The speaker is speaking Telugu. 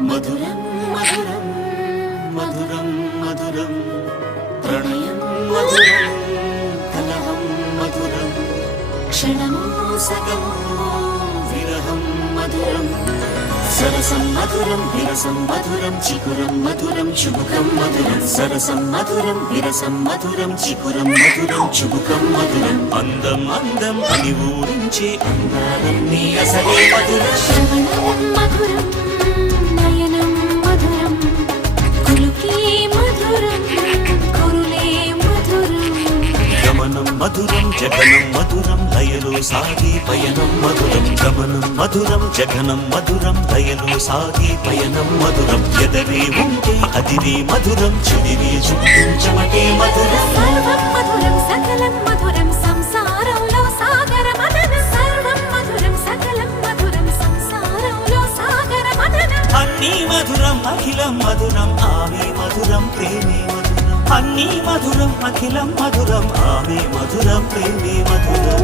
మధురం మధురం మధురం మధురం ప్రణయం మధురం కలహం మధురం క్షణమో సగమో విరహం మధురం సరసం మధురం విరసం మధురం చికురం మధురం చుబుకం మధురం సరసం మధురం విరసం మధురం చికురం మధురం చుబుకం మధురం అందం అందం అని ఊరించే అందాలన్నీ అసలే మధురం శ్రవణం మధురం నయనం మధురం కులుకే మధురం కురులే మధురం గమనం మధురం జగనం మధురం లయలో సాగి పయనం మధురం గమనం మధురం జగనం మధురం లయలో సాగి పయనం మధురం ఎదరే ఉంటే అదిరే మధురం చెదిరే చుట్టించమటే మధురం సర్వం మధురం సకలం మధురం సంసారంలో సాగర మదనం సర్వం మధురం సకలం మధురం సంసారంలో సాగర మదనం అన్నీ మధురం అఖిలం మధురం ఆమె మధురం ప్రేమే మధురం అన్నీ మధురం అఖిలం మధురం ఆమె మధురం ప్రేమే మధురం